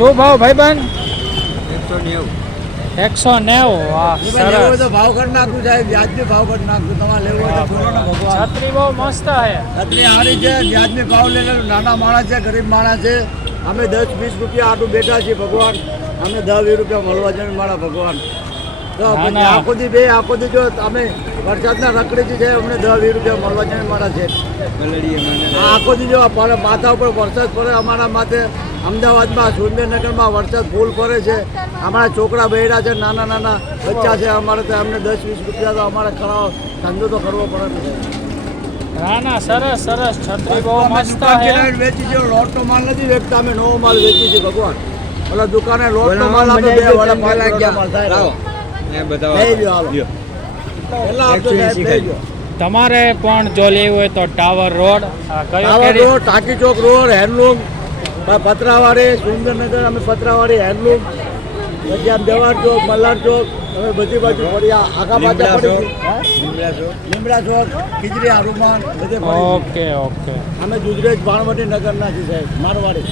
શું ભાવ ભાઈબંધ? 190. 190. વાહ સરસ. તો ભાવ કરી નાખું સાહેબ, વ્યાજબી ભાવ કરી નાખું. તમારે લેવું હોય તો બોલો ને ભગવાન. છત્રી બહુ મસ્ત છે. છત્રી સારી છે, વ્યાજબી ભાવ લઈ લે. નાના માણસ છે, ગરીબ માણસ છે. અમે 10-20 રૂપિયા આટલું બેઠા છીએ ભગવાન. અમે 10-20 રૂપિયા મળવા જોઈએ મારા ભગવાન. તો પછી આખો દી જો અમે વરસાદના રખડી છે અમને 10-20 રૂપિયા મળવા જોઈએ મારા છે. આખો દી જો માથા ઉપર વરસાદ પડે અમારા માથે. અમદાવાદમાં સુરેન્દ્રનગરમાં વરસાદ ફૂલ પડે છે. અમારા છોકરા બહેરા છે, નાના નાના બચ્ચા છે અમારે તો. અમને 10-20 રૂપિયા તો અમારે ધંધો તો કરવો પડે. ના સરસ સરસ. છત્રી બહુ મસ્ત છે. વેચી છે, લોટનો માલ નથી વેચતા, અમે નવો માલ વેચી છે ભગવાન. ઓલા દુકાને લોટનો માલ આપે 2 વડા 5 લાગ્યા માલ થાય. તમારે પણ જો લેવું હોય તો ટાવર રોડ, ટાવર રોડ, ટાંકી ચોક રોડ, હેન્ડલૂમ, પતરાવાડી, સુરેન્દ્રનગર. અમે પતરાવાડી, હેન્ડલૂમ, પછી આમ જવાહર ચોક, મલ્હાર ચોક, અમે બધી બાજુ પડી. આખા પાછા પડી લીમડા ચોક, ખીજરી, હનુમાન બધે. Okay okay. અમે દુધરેજ ભાણવટી નગરના છીએ સાહેબ, મારવાડી.